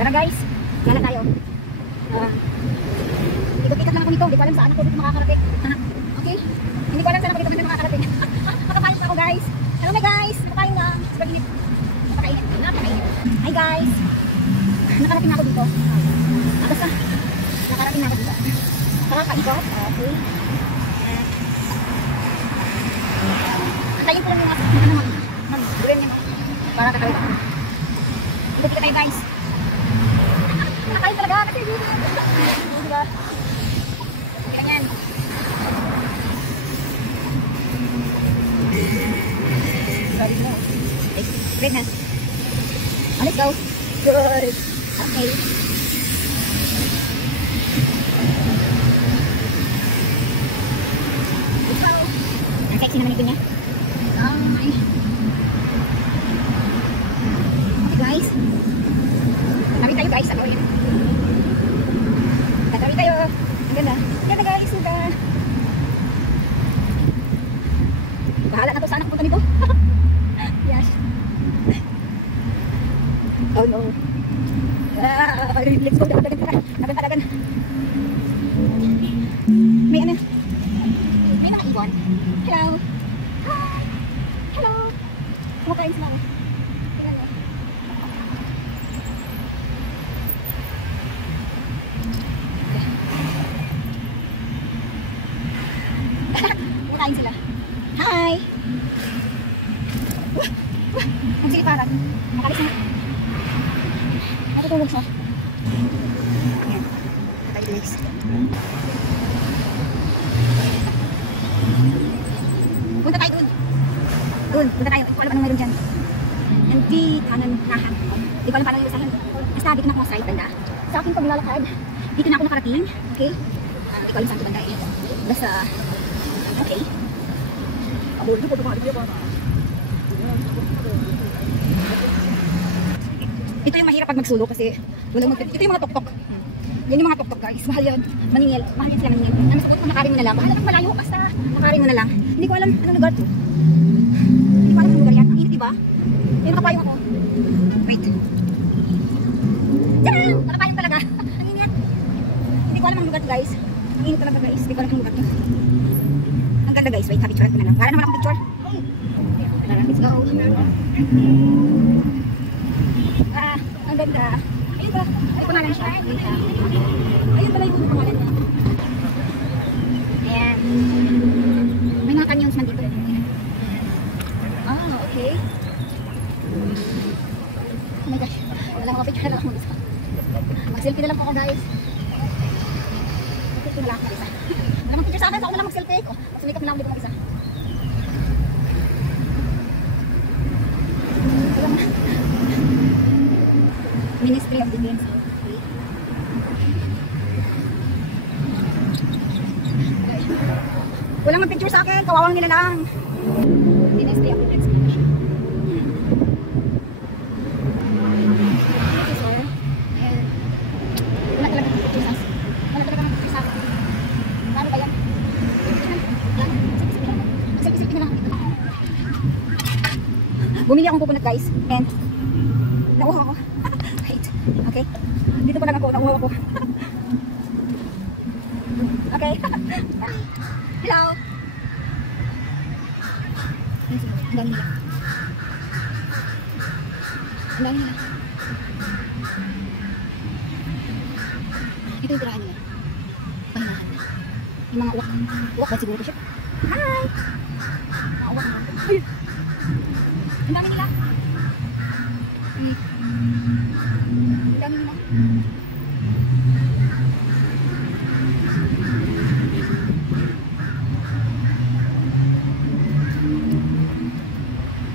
Tara guys, gala tayo. Ikot-ikot lang ako nito, hindi ko alam saan ako dito makakarating. Okay? Hindi ko alam saan ako dito makakarating. Makapayos na ako guys. Hello my guys, nakakain na. Super init. Napakainit. Hi guys. Nakarating na ako dito. Basta, nakarating na ako dito. Nakakaikot. Okay. Antayin ko lang yung mag-green niya. Para kakawin ako. Ikot-ikot tayo guys. Nakakain talaga kasi dito. Diba? Ganyan. Sorry mo. Great na. Let's go. Good. Okay. Let's go. Ang sexy naman ito niya. Okay. Okay guys. Tawid tayo guys. Ako yun. Tawid tayo. Ang ganda. Ganda guys. Ganda. Bahala na to. Saan ako punta nito? Yes. Oh no. Let's go. Dagan. May ano? May nakaibon. Hello. Hi. Hello. Kumakain sila. Tingnan nyo. Kumakain sila. Hi. Ang siliparan. Nakalis na. Natutulog siya. Ayan. Tayo next. Punta tayo dun. Punta tayo. Hindi ko alam anong meron dyan. Hindi kanan nahan. Hindi ko alam paano yung isahin. Basta dito na ako sa side banda. Sa akin pag lalakad, dito na ako nakarating. Okay? Hindi ko alam saan ito banda eh. Basta, okay. Ito yung mahirap pag magsulo kasi walang ito yung mga tok-tok. Yan yung mga tok-tok guys. Mahal yun. Maningil. Mahal yan sila maningil. Ano sa makarin mo na lang. Mahal lang malayo. Basta makarin mo na lang. Hindi ko alam anong lugar to. Hindi ko alam anong lugar yan. Ang init diba? Yung nakapayong ako. Wait. Diyan! Nakapayong talaga. Ang init. Hindi ko alam anong lugar to guys. Ang init talaga guys. Hindi ko alam anong lugar to. Ang ganda guys. Wait, picture ko na lang. Para naman akong picture. Let's go. Ang ganda. Ayun ba? Ay, pangalan siya. Ayun pala yung pangalan niya. Ayan. May mga canyons man dito. Okay. Oh my gosh. Wala akong picture na lang ako dito. Mag-selfie na lang ako guys. Mag-selfie na lang ako mag-isa. Wala mang picture sa akin. Ako na lang mag-selfie. Mag-sumikap na lang ako dito mag-isa. Ministry of Defense. Walang mag-picture sa akin, kawawang nila lang. Ministry of Defense. Wala talaga mag-picture sa akin. Wala talaga mag-picture sa akin. Paano ba yan? Selfie na lang. Bumili akong pupunat guys. And nauhaw ako. Okay. Dito pa lang ako, nauhaw ako. Okay. Hello. Ang dami nila. Ang dami nila. Ito yung tirahan nila. Pahinahan na. Yung mga uwak. Uwak ba siguro ito siya? Hi! Mga uwak na. Ang dami nila. Ang dami nila.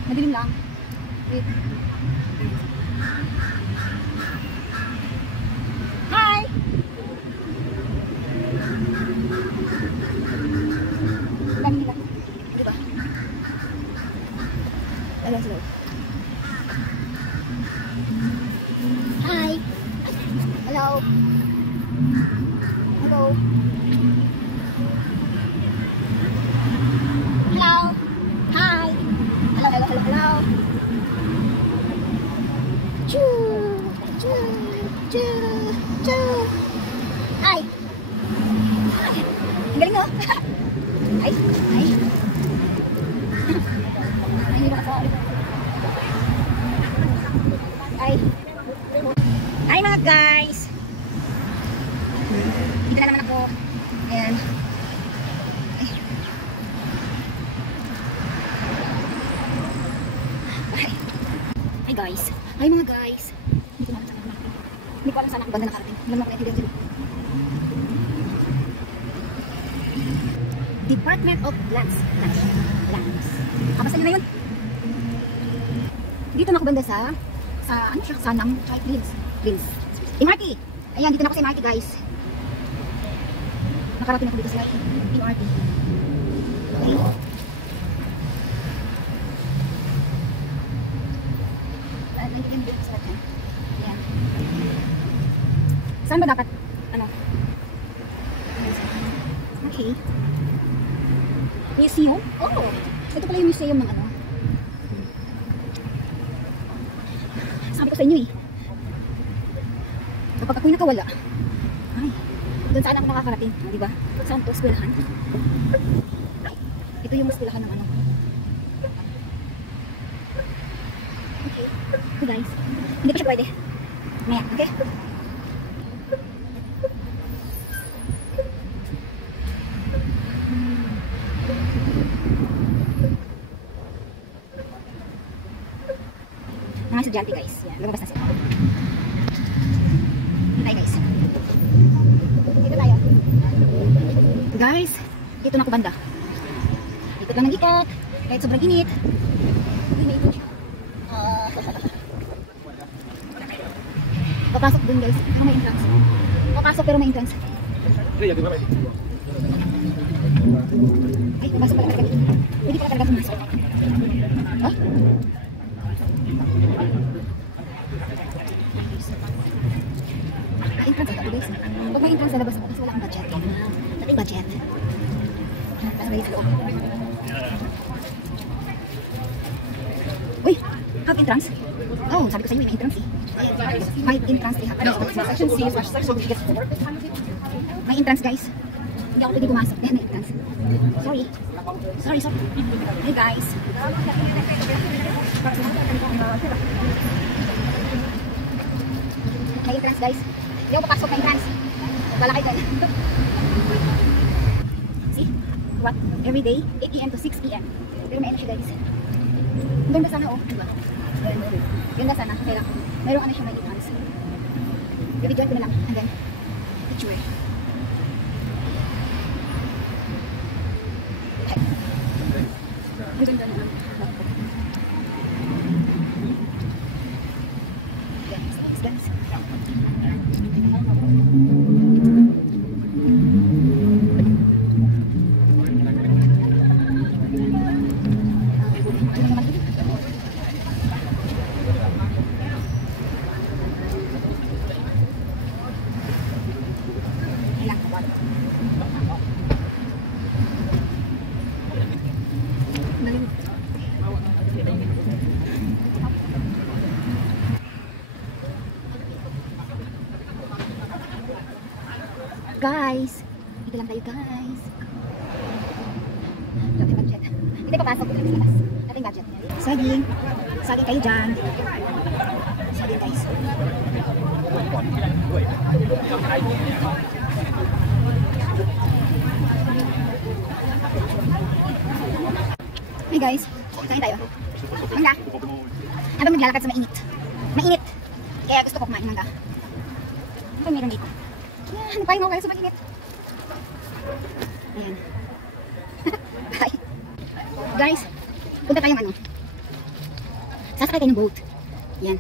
Madilim lang. Wait. Hi! Ang dami nila. Diba? Alam sila. Hi! Hello! Hello! Hello! Hi! Hello, hello, hello, hello! Choo! Choo! Ang galing, no? Ay, ay. Ay, hirap ako. Ay. Ay, mga guys. Dito na naman ako. Ayan. Ay. Ay. Ay, guys. Ay, mga guys. Hindi ko alam sana kung banda nakarating. Alam mo ko na dito. Department of Lands. Lands. Basta yun na yun. Dito na ako banda sa ano siya? Sanam Child Linz. MRT. Ayan, dito na ako sa MRT, guys. Nakarating ako dito sa MRT. Okay. Nandito dito sa atin. Ayan. Saan ba dapat? Ano? Okay. Museum? Oh! Ito pala yung museum ng ano. Sabi ko sa inyo eh. Kapag ako'y nakawala, ay, doon saan ako nakakarating, di ba? Saan to? Eskwelahan? Ito yung eskwelahan ng ano. Okay. Okay, guys. Hindi pa siya pwede. Maya, okay? Mga estudyante, guys. Yan, lumabas na sila. Hi, guys. Dito tayo. Guys, dito na ako banda. Ikot lang ng ikot. Kahit sobrang init. Uy, may ikot siya. Papasok dun, guys. Pero may entrance. Papasok pero may entrance. Ay, papasok pala talaga. Hindi pala talaga pumasok. Oh? Entrance ito, guys. Pag may entrance sa labas ako, kasi wala akong budget. Dating budget. Tapos may loob. Uy! Have entrance? Oh, sabi ko sa inyo, may entrance eh. May entrance eh. Section C, section B. May entrance, guys. Hindi ako pwede pumasok. Ayan, may entrance. Sorry. Sorry. Hey, guys. May entrance, guys. Hindi ako papasok na entrance. Wala kayo dyan. See? What? Every day, 8 AM to 6 PM. Pero may ano siya, guys. Ang ganda sana, oh. Diba? Ganda sana. Kaya mayroong ano siya, may entrance. Bibidyoan ko na lang. And then, picture. Ang ganda na lang. Guys. Guys, dito lang tayo, guys. Dating budget. Hindi papasok dito sa labas. Dating budget. Saging. Saging kayo dyan. Saging, guys. Hey guys, kain tayo. Mangga. Habang naglalakad sa mainit. Mainit. Kaya gusto ko kumain mangga. Ano meron dito? Ano pa yung guys, sobrang init. Ayan. Bye. Guys, punta tayong ano. Sasakay tayo ng boat. Yan.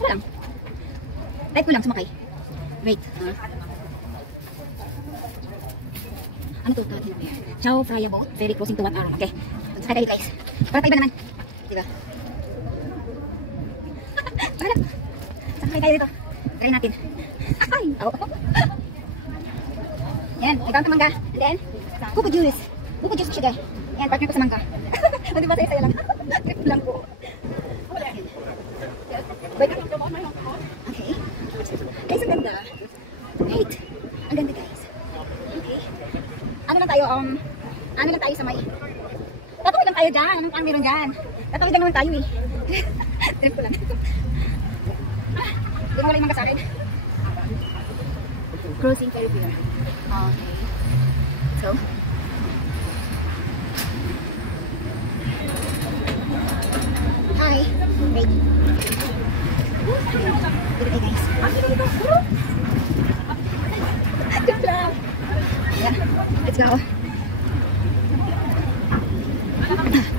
Ito lang. Type ko lang, sumakay. Wait. Ano to? Chao Phraya boat. Very closing to 1 hour. Okay. Sakay tayo, guys. Para tayo ba naman? Diba? Para. Sakay tayo dito. Try natin. Ay! Oh. Yan. Ikaw ang mangga. And then, buko juice. Buko juice sugar. Yan. Partner ko sa mangga. O diba saya-saya lang? Trip lang po. Wait. Okay. Guys, ang ganda. Wait. Ang ganda, guys. Okay. ang meron dyan. Tatawid lang naman tayo eh. Trip ko lang. Doon wala yung mga sa akin. Cruising Caribbean. Okay. So. Hi. Ready. Dito kayo guys. Good luck. Yeah. Let's go. Oh my gosh.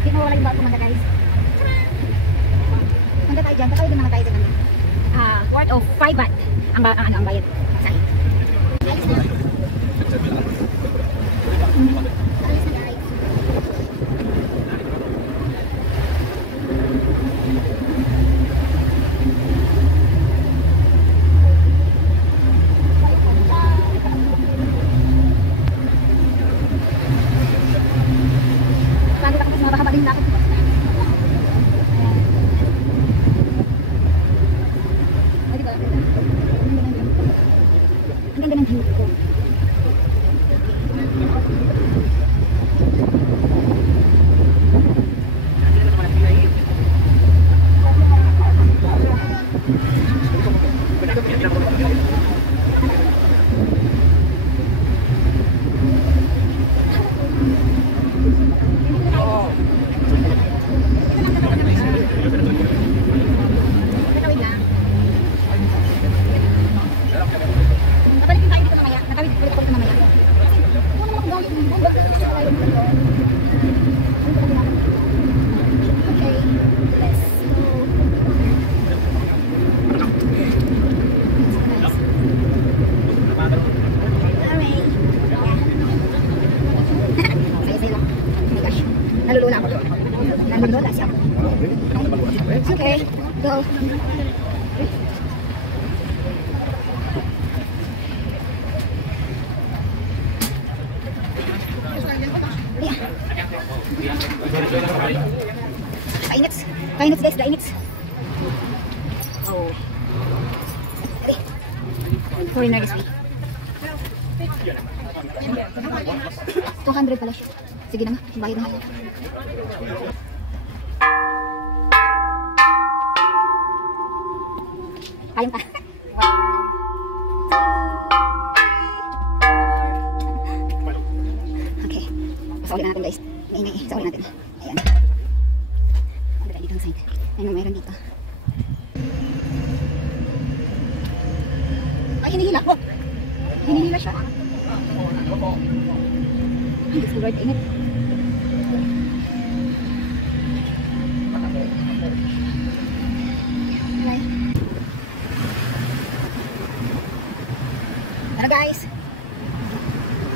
Hindi mo wala yung bago kumanda guys. Manda tayo dyan. Tatawid naman tayo dyan. Worth of 5 baht ang bayad. Saan? Alis na. Alis na guys. Bago ka kasi mabahaba din lakad. Ang ganda ng view ko. Nalulula ako. Nalulula siya. Okay, go. Yeah. Kainits. Kainits guys, kainits. Oh. Okay. Foreigner this week. 200 pala siya. Sige na nga, bayad na nga. Kayang ka. Okay. Pasawalin na natin guys. Maingay eh. Pasawalin natin. Ayan. Punta tayo dito ang side. Ayun, mayroon dito. Ay, hinihila ko. Hinihila siya. Ay, gusto right init. Okay. Tara guys.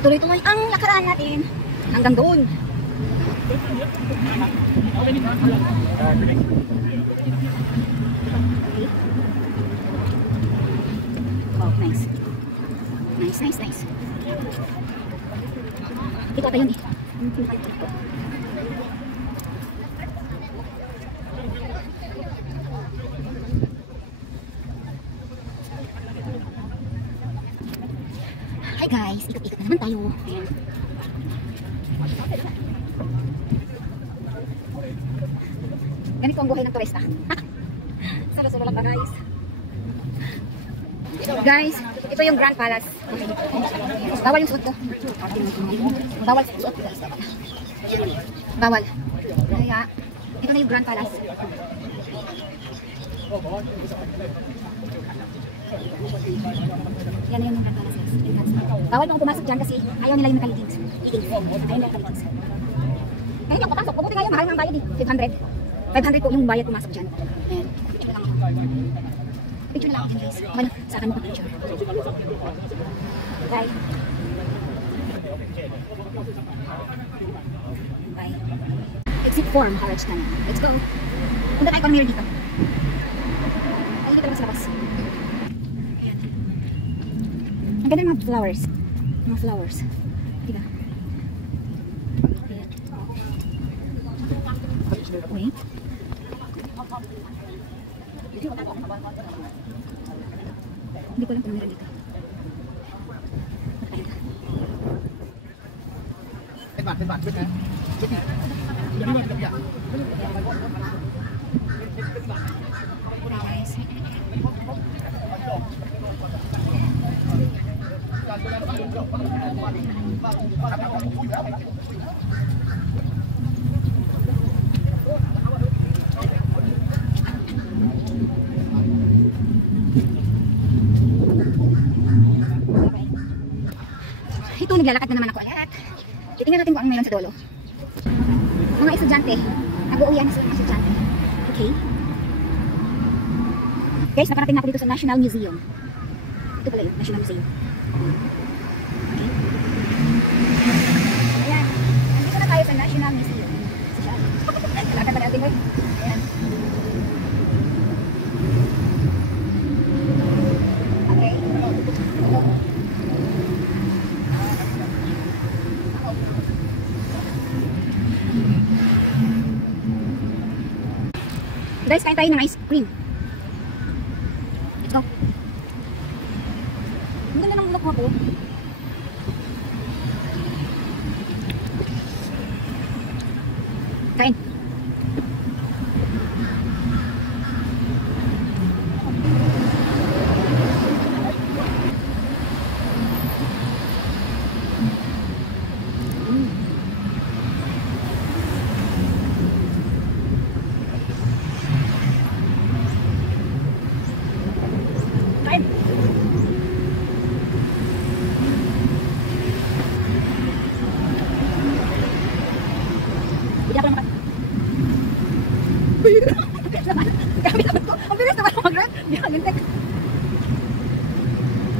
Tuloy-tuloy ang lakaraan natin hanggang doon. Oh, nice. Nice, nice, nice. Ito ata yun eh. Hi guys, ikot-ikot na naman tayo. Ayan. Ganito ang buhay ng turista. Salo-salo lang ba guys? Guys, ito yung Grand Palace. Bawal yung suot ko. Bawal suot ko guys. Bawal. Kaya, ito na yung Grand Palace. Yan na yung Grand Palace guys. Bawal mong pumasok dyan kasi ayaw nila yung nakaligings. Ayaw nila yung nakaligings. Kaya yung papasok, pumunti nga yung mahal ng bayad eh. 500. 500 po yung bayad pumasok dyan. Ayan. Picture na lang ako. Picture na lang ako dyan guys. Ano, sa akin mo picture. Bye. Bye. Exit form, Haraj Tanan. Let's go. Punta tayo kung meron dito. Ay, dito lang sa labas. Ayan. Ang ganda ng mga flowers. mga flowers. Diba? Wait. Hindi ko alam kung meron dito. Ito, naglalakad na naman ako ulit. Titingnan natin kung ano meron sa dulo. Mga estudyante. Nag-uuwian sa mga estudyante. Okay. Guys, nakarating na ako dito sa National Museum. Ito pala yun, National Museum. Okay. Ayan. Nandito na tayo sa National Museum. Kalakad pa natin, boy. Ayan. Okay. Guys, kain tayo ng ice cream. Let's go. Ang ganda ng look mo po. Kain.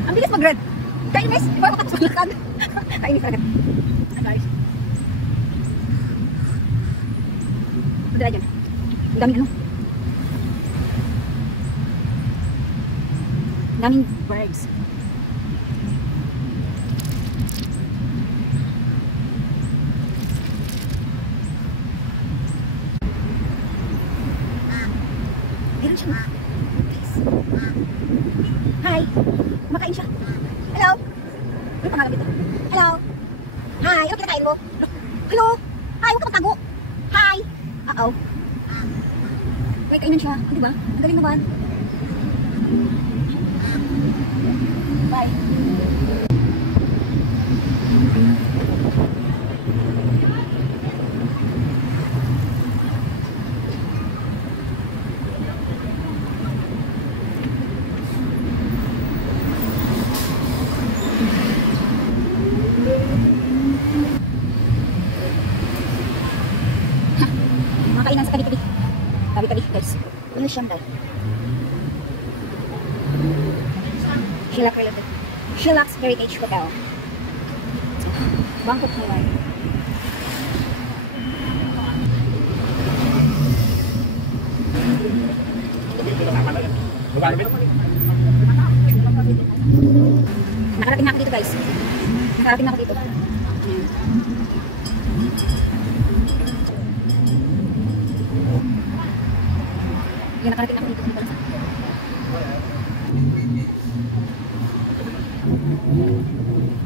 Ang bilis mag-red. Kainis. Iba ako tapos maglakad. Kainis agad. Guys. Madala dyan. Ang daming ano. Ang daming birds. Meron siya. Hi. Kumakain siya. Hello. Ano pangalan dito? Hello. Hi. Ano kinakain mo? Hello. Hi. Huwag ka magtago. Hi. Uh-oh. Ay, kainan siya. Oh, diba? Ang galing naman. Bye. Kainan sa tabi-tabi. Tabi-tabi, guys. Museum daw. Shillax Heritage Hotel. Bangkok, Hawaii. Nakarating na ako dito, guys. Nakarating na ako dito. Yan, nakarating ako dito.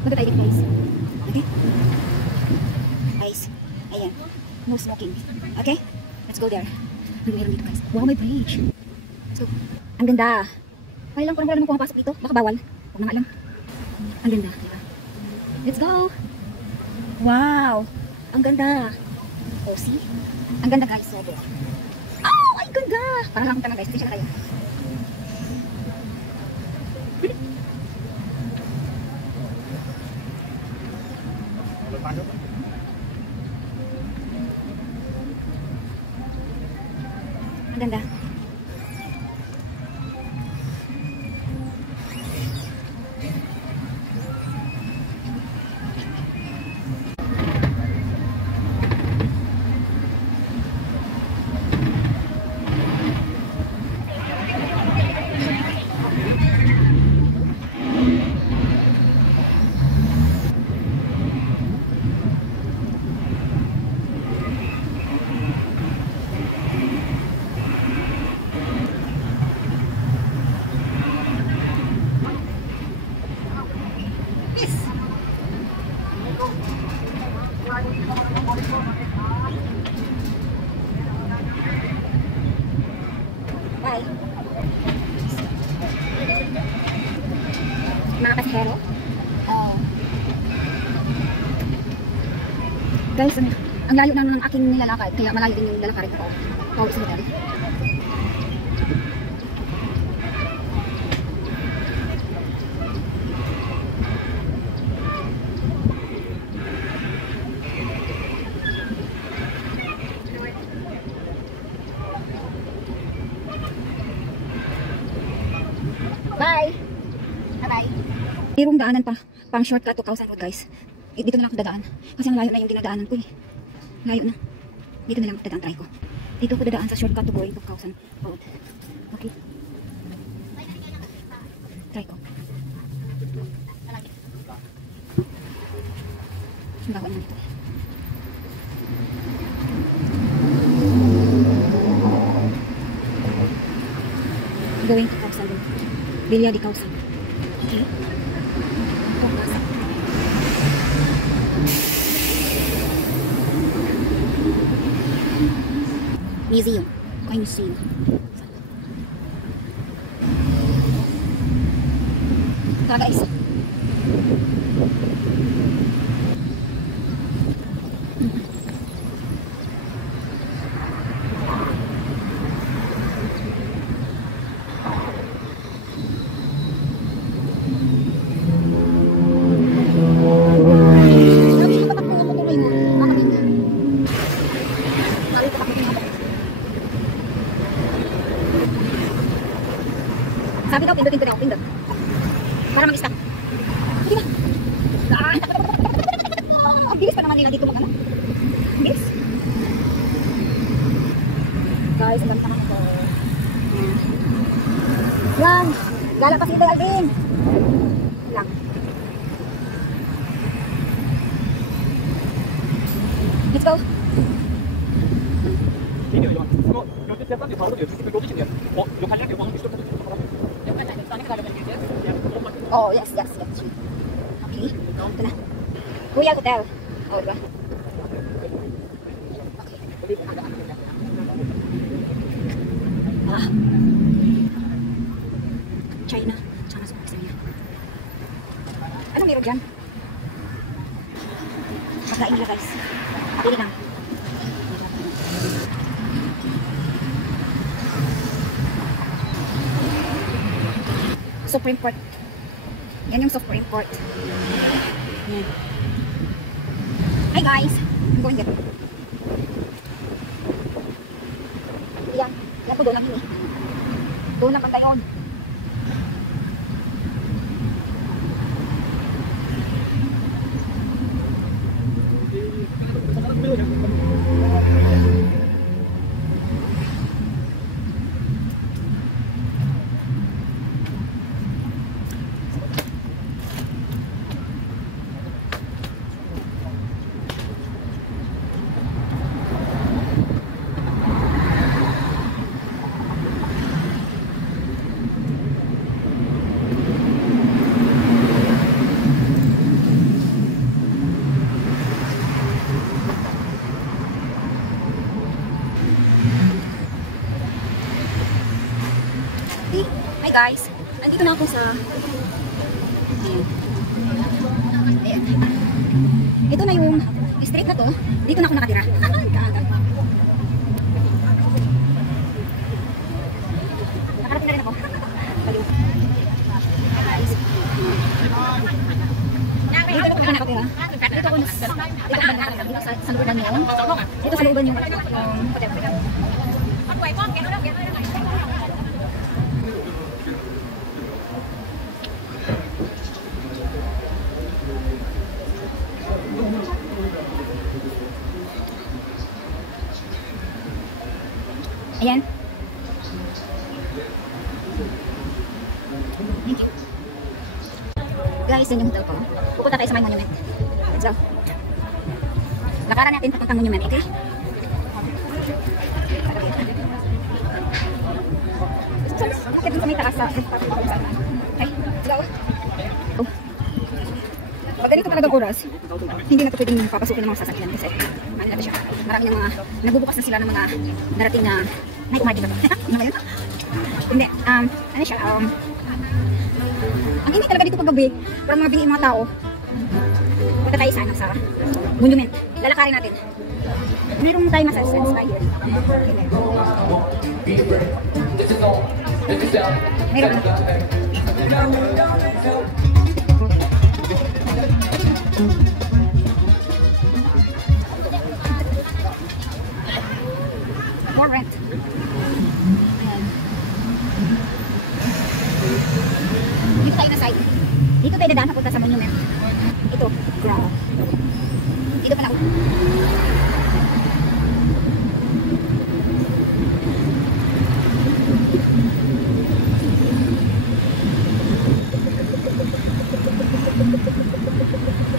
Maganda tayo dito, guys. Okay? Guys, ayan. No smoking. Okay? Let's go there. Ano meron dito, guys? Wow, may bridge. So, ang ganda. Kaya lang, parang wala naman pumapasok dito. Baka bawal. Huwag na nga lang. Ang ganda, diba? Let's go! Wow! Ang ganda. Oh, see? Ang ganda, guys. Sobo. Oh, ang ganda! Parang lang tanong, guys. Hindi siya na kayo. Ang ganda. Guys, ang layo na ng aking nilalakad, kaya malayo din yung lalakarin ko. Pauwi sa hotel. Bye! Bye-bye! Mayroong daanan pa, pang shortcut to Kausan Road, guys. Dito na lang ako dadaan. Kasi ang layo na yung dinadaanan ko eh. Layo na. Dito na lang ako dadaan, try ko. Dito ako dadaan sa shortcut to going to Kausan Road. Okay. Try ko. Ang gawin na dito. Going to Kausan Road. Villa di Kausan. Okay. Museum. Koi museum. Tara guys. Sabi daw, pindutin ko daw, pindot. Para mag-stop. Sige na. Ang bilis pa naman nila dito mag-ano. Ang bilis. Guys, ang dami ko. Yan. Gala pa si Ito Alvin. Lang. Let's go. Oh, yes. Okay. Ito na. Royal Hotel. Oh, diba? Okay. China. China sa Pakistan. Ano meron dyan? Pagkain nila guys. Pili lang. Supreme Court. Yan yung Supreme Court. Yan. Hi guys! I'm going there. Yan. Yan po doon lang yun eh. Doon lang banda yun. Hi guys, nandito na ako sa ayan. Ito na yung street na to. Dito na ako nakatira. Nakarating na rin ako. Dito ako nakatira. Dito ako sa looban yun. Dito sa looban yung hotel. Ayan. Thank you. Guys, yun yung hotel ko. Pupunta tayo sa may monument. Let's go. Lakaran natin papuntang monument, okay? Bakit dun sa may taas sa okay, let's go. Oh. Pag ganito talagang oras, hindi na ito pwedeng papasukin ng mga sasakyan kasi ano na siya. Marami ng mga nagbubukas na sila ng mga narating na night market na ito. Ano ba yun? Hindi. Ano siya? Ang init talaga dito pag gabi. Parang mga bingi mga tao. Punta tayo sa monument. Lalakarin natin. Meron tayo massage spa here. Meron na. More rent. Dito tayo na side. Dito tayo dadaan papunta sa monument. Ito. Dito pa na ako.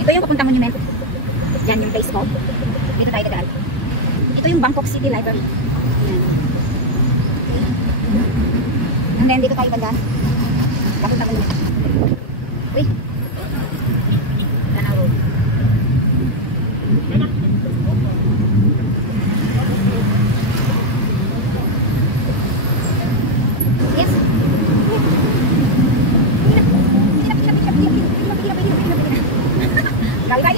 Ito yung papuntang monument. Yan yung place ko. Dito tayo dadaan. Ito yung Bangkok City Library. Yan. And then dito tayo banda. Papuntang monument. Uy. Tanaw Road. Yes. Bye-bye.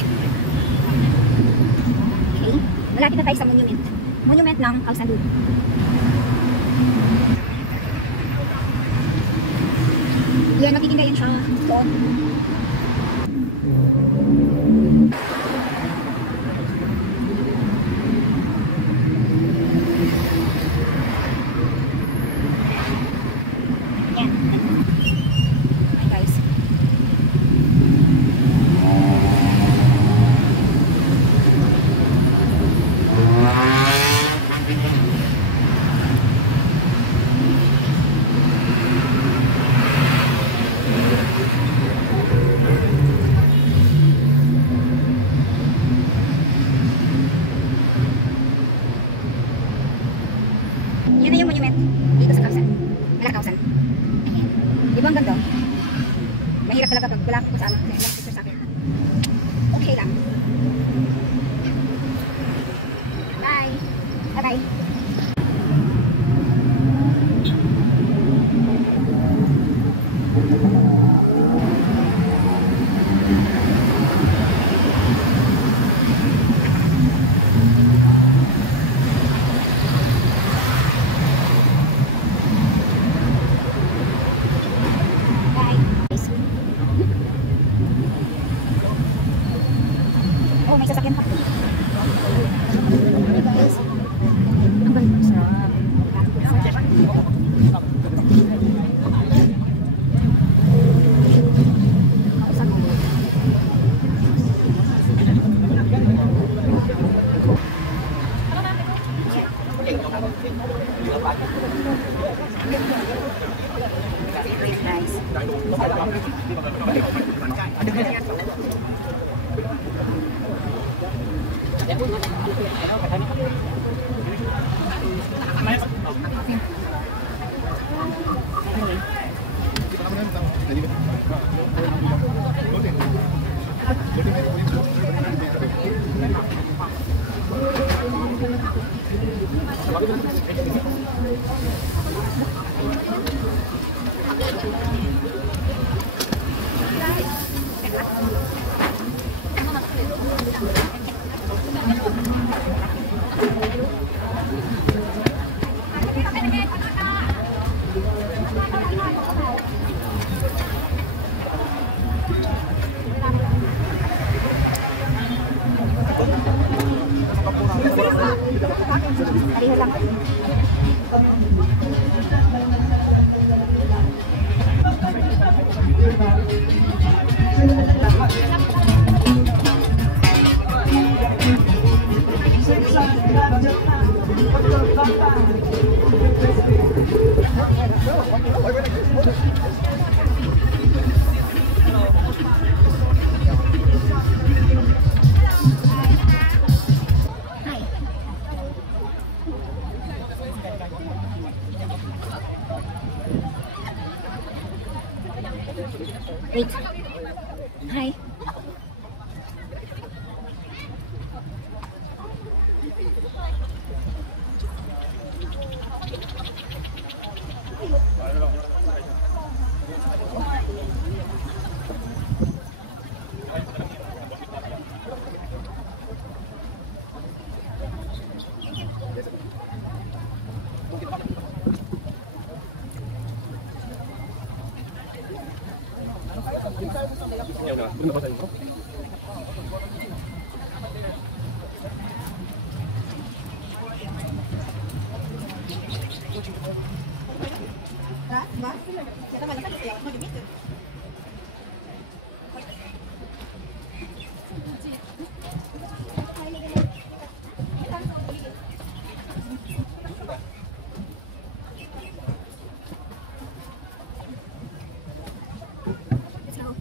Okay. Malapit na tayo sa monument. Monument ng Khao San Road. Yan, makikita yan siya. Doon. Yan. Hi guys. Yan na yung monument dito sa Khao San. Wala Khao San. Ayan. Di ba ang ganda? Mahirap talaga pag wala ko sa picture sa akin. Okay lang. Bye. Bye-bye. Oh, may sasakyan pa. Guys. Ang ganda sa Ariho lang. Wait. Hi. Ayaw na. Doon na ba tayo? Let's go.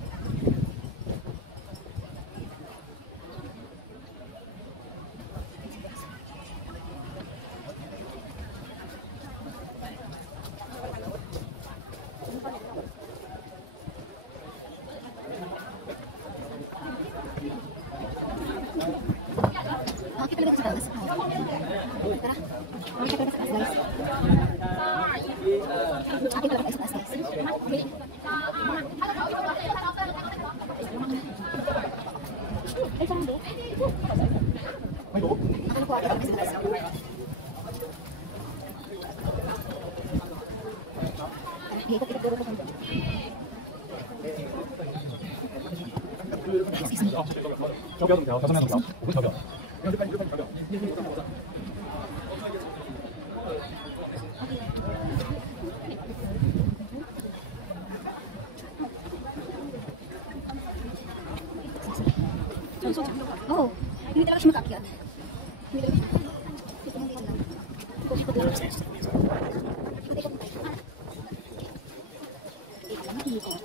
Okay talaga sa taas. Tara. Okay talaga sa taas, guys. Okay talaga sa taas, guys. Okay. Ay, sarang do. Akala ko ata sa taas. Dito kita duro ko.招标怎么调？调上面怎么调？我会调表。Oh, hindi talaga siya makakyat. Hindi talaga siya makakyat. Ikot lang. Ikot. Ikot.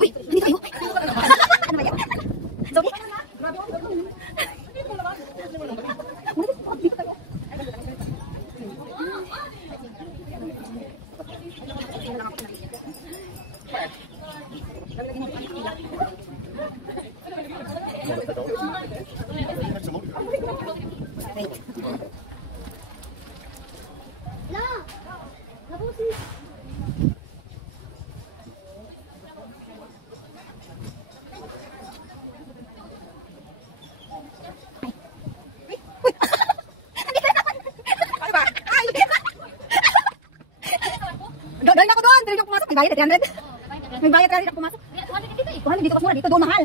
Uy, hindi tayo. Ano ba yan? Sorry. Doon ako doon. Pero yung pumasok, may bayad 300. May bayad 300 ako pumasok. 200 dito eh. 200 dito kasi mura dito. Doon mahal.